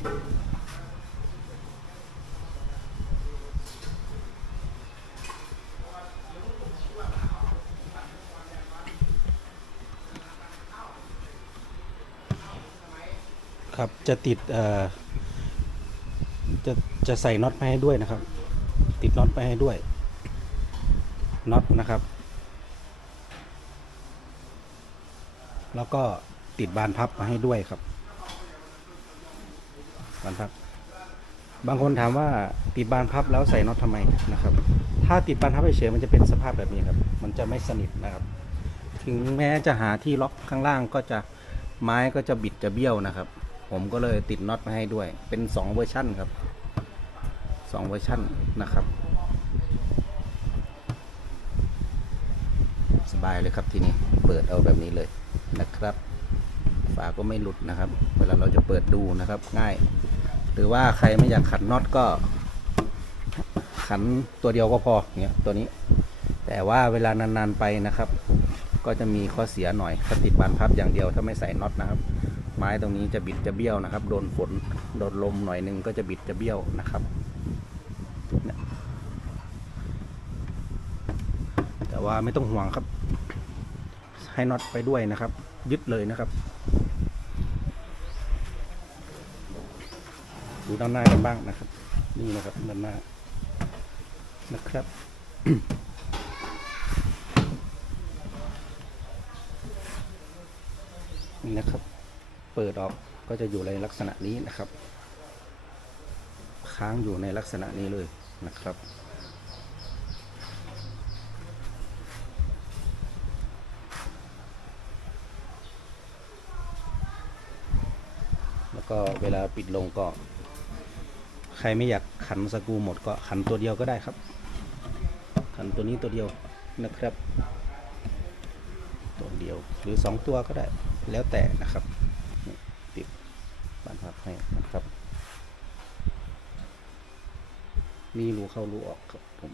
ครับ จะติดจะจะใส่น็อตไปให้ด้วยนะครับ ติดน็อตไปให้ด้วยน็อตนะครับ แล้วก็ติดบานพับมาให้ด้วยครับ บานพับบางคนถามว่าติดบานพับแล้วใส่น็อตทำไมนะครับ ถ้าติดบานพับเฉยมันจะเป็นสภาพแบบนี้ครับ มันจะไม่สนิทนะครับ ถึงแม้จะหาที่ล็อกข้างล่างก็จะไม้ก็จะบิดจะเบี้ยวนะครับ ผมก็เลยติดน็อตมาให้ด้วย เป็น 2 เวอร์ชั่นครับ 2 เวอร์ชั่นนะครับ สบายเลยครับทีนี้เปิดเอาแบบนี้เลยนะครับ ฝาก็ไม่หลุดนะครับ เวลาเราจะเปิดดูนะครับง่าย หรือว่าใครไม่อยากขันน็อตก็ขันตัวเดียวก็พอเนี่ยตัวนี้ แต่ว่าเวลานานๆไปนะครับ ก็จะมีข้อเสียหน่อยถ้าติดบานพับอย่างเดียวถ้าไม่ใส่น็อตนะครับ ไม้ตรงนี้จะบิดจะเบี้ยวนะครับ โดนฝนโดนลมหน่อยหนึงก็จะบิดจะเบี้ยวนะครับแต่ว่าไม่ต้องห่วงครับ ให้น็อตไปด้วยนะครับ ยึดเลยนะครับ ดูด้านหน้ากันบ้างนะครับ นี่นะครับด้านหน้านะครับนี่นะครับ เปิดออกก็จะอยู่ในลักษณะนี้นะครับ ค้างอยู่ในลักษณะนี้เลยนะครับแล้วก็เวลาปิดลงก็ ใครไม่อยากขันสกูหมดก็ขันตัวเดียวก็ได้ครับ ขันตัวนี้ตัวเดียวนะครับ ตัวเดียวหรือสองตัวก็ได้แล้วแต่นะครับติดบานพับให้นะครับ มีรูเข้ารูออกครับผม